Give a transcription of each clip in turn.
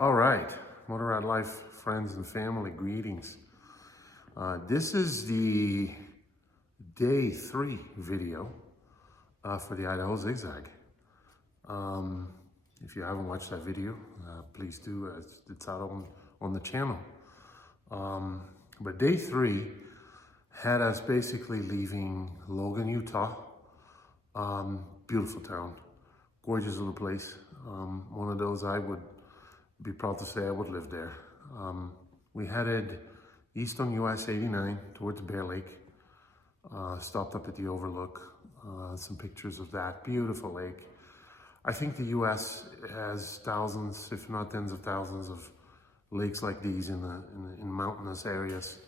All right, Motorrad Life friends and family, greetings. This is the day 3 video for the Idaho Zig Zag. If you haven't watched that video, please do. It's out on the channel. But day 3 had us basically leaving Logan, Utah. Beautiful town, gorgeous little place. One of those I would be proud to say I would live there. We headed east on US 89 towards Bear Lake. Stopped up at the Overlook. Some pictures of that beautiful lake. I think the US has thousands, if not tens of thousands of lakes like these in mountainous areas.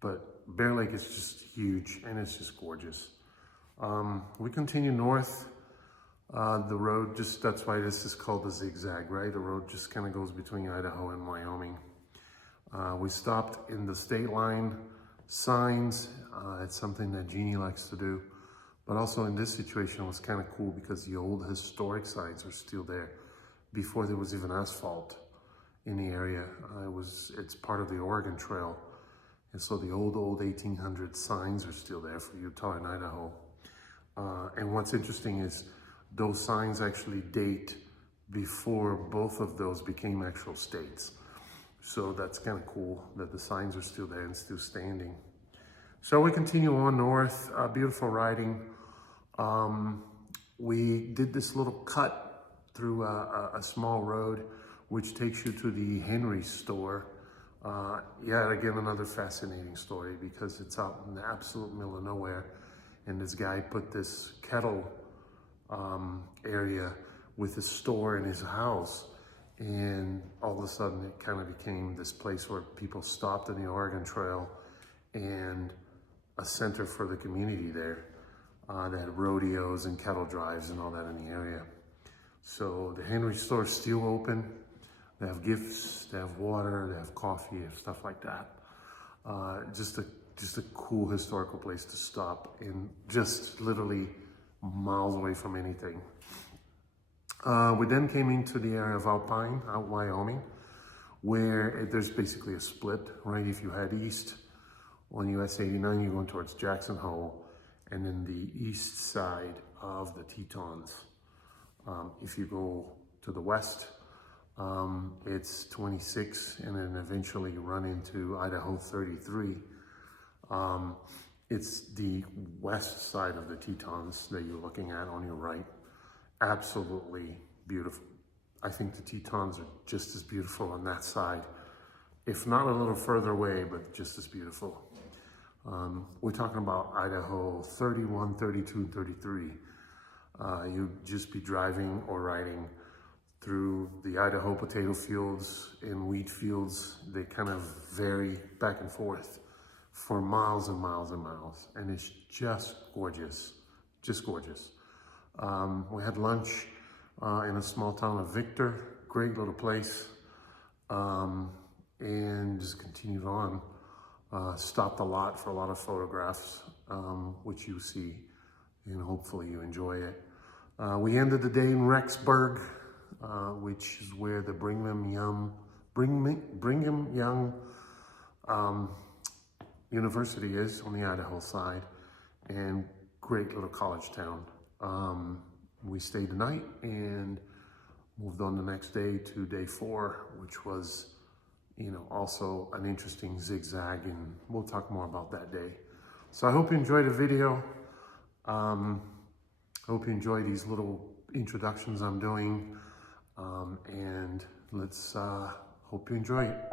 But Bear Lake is just huge and it's just gorgeous. We continue north. The road that's why this is called the Zig Zag, right? The road just kind of goes between Idaho and Wyoming. We stopped in the state line signs. It's something that Jeannie likes to do. But also in this situation, it was kind of cool because the old historic signs are still there before there was even asphalt in the area. It's part of the Oregon Trail. And so the old 1800 signs are still there for Utah and Idaho. And what's interesting is those signs actually date before both of those became actual states. So that's kind of cool that the signs are still there and still standing. So we continue on north, beautiful riding. We did this little cut through a small road, which takes you to the Henry store. Yeah, again, another fascinating story because it's out in the absolute middle of nowhere. And this guy put this kettle area with a store in his house, and all of a sudden it kind of became this place where people stopped in the Oregon Trail and a center for the community there. They had rodeos and kettle drives and all that in the area. So the Henry store is still open. They have gifts, they have water, they have coffee, and stuff like that. Just a cool historical place to stop and just literally miles away from anything. We then came into the area of Alpine, out Wyoming, where there's basically a split, right? If you head east on US 89, you're going towards Jackson Hole, and then the east side of the Tetons. If you go to the west, it's 26, and then eventually you run into Idaho 33. It's the west side of the Tetons that you're looking at on your right. Absolutely beautiful. I think the Tetons are just as beautiful on that side, if not a little further away, but just as beautiful. We're talking about Idaho 31, 32, and 33. You'd just be driving or riding through the Idaho potato fields and wheat fields. They kind of vary back and forth for miles and miles and miles, and it's just gorgeous, just gorgeous. We had lunch in a small town of Victor, great little place, and just continued on. Stopped a lot for a lot of photographs, which you see, and hopefully you enjoy it. We ended the day in Rexburg, which is where the Brigham Young University is on the Idaho side, and great little college town. We stayed the night and moved on the next day to day 4, which was, also an interesting zigzag, and we'll talk more about that day. So I hope you enjoyed the video. I hope you enjoy these little introductions I'm doing, and let's hope you enjoy it.